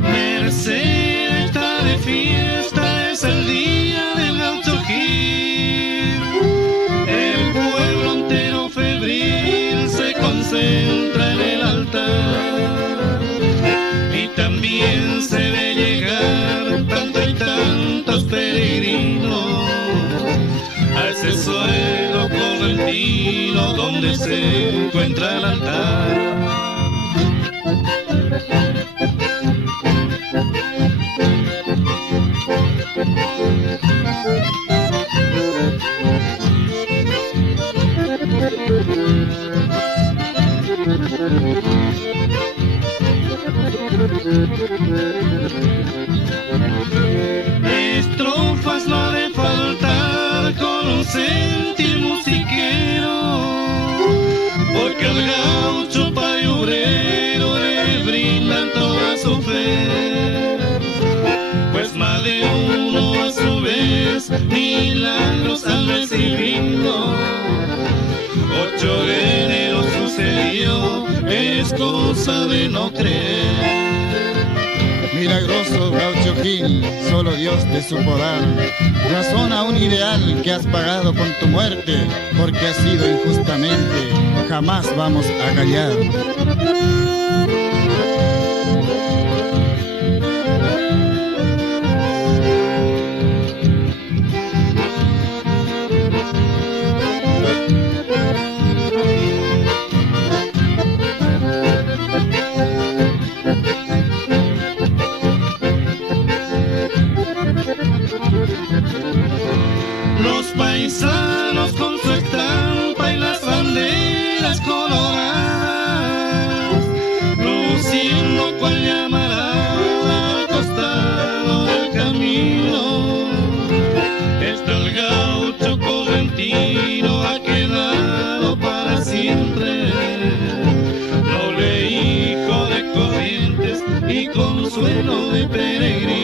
Merced está de fiesta, es el día del Gaucho Gil. El pueblo entero febril se concentra en el altar y también se ve llegar tanto y tantos peregrinos a ese suelo correntino donde se encuentra el altar. Estrofas no ha de faltar con un sentir musiquero, porque al gaucho payurero le brindan toda su fe, pues más de uno a su vez milagros han recibido. 8 de enero sucedió, es cosa de no creer. Milagroso Gaucho Gil, solo Dios te supo dar razón a un ideal que has pagado con tu muerte, porque has sido injustamente, jamás vamos a callar. Los paisanos con su estampa y las banderas coloradas, luciendo cual llamarada al costado del camino, está el gaucho correntino, ha quedado para siempre, noble hijo de Corrientes y consuelo de peregrinos.